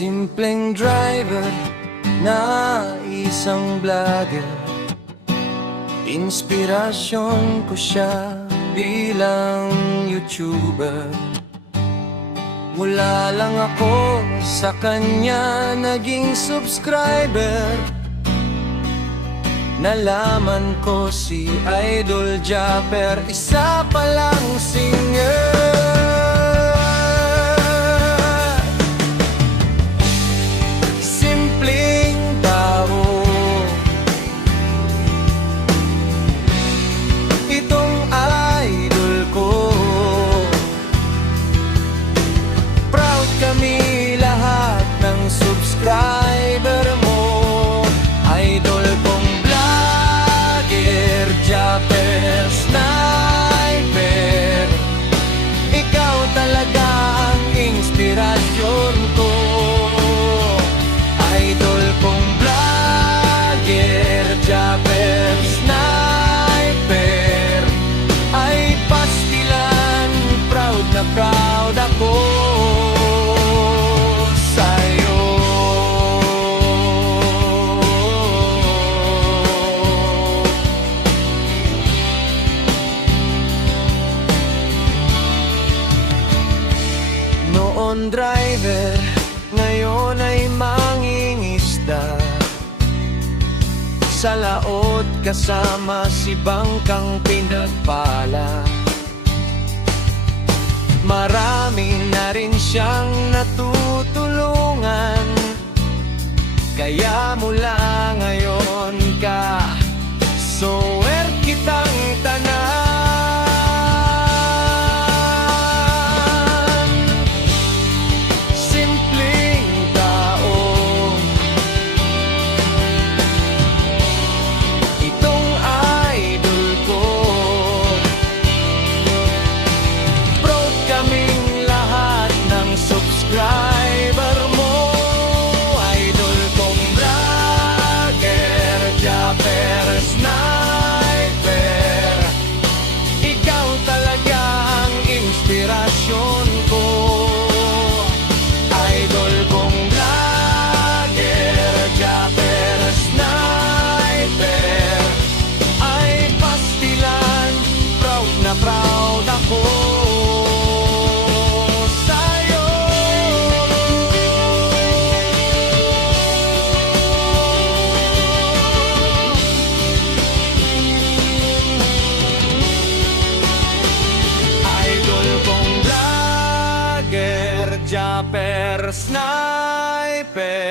Simpleng driver na isang vlogger, inspirasyon ko siya bilang YouTuber. Mula lang ako sa kanya naging subscriber. Nalaman ko si Idol Japper, isa palang singer. Simpleng tao, itong idol ko. Proud kami lahat ng subscriber mo. Idol kong vlogger, Japper Sniper, ikaw talaga ang inspirasyon ko. Idol kong vlogger, Japper Sniper, ay pastilan, proud na proud ako sa'yo. Noon driver, ngayon ay mangingisda. Sa laot kasama si Bangkang pinagpala. Marami na rin siyang natutulungan, kaya mula ngayon ka sower kitang tanan. Simpleng tao, itong idol ko. Proud kaming lahat ng subscriber mo. Idol kong vlogger, Japper Sniper, ikaw talaga ang inspirasyon ko. Idol kong vlogger, Japper Sniper, ay pastilan, proud na proud ako sa'yo. Idol kong vlogger, Japper Sniper,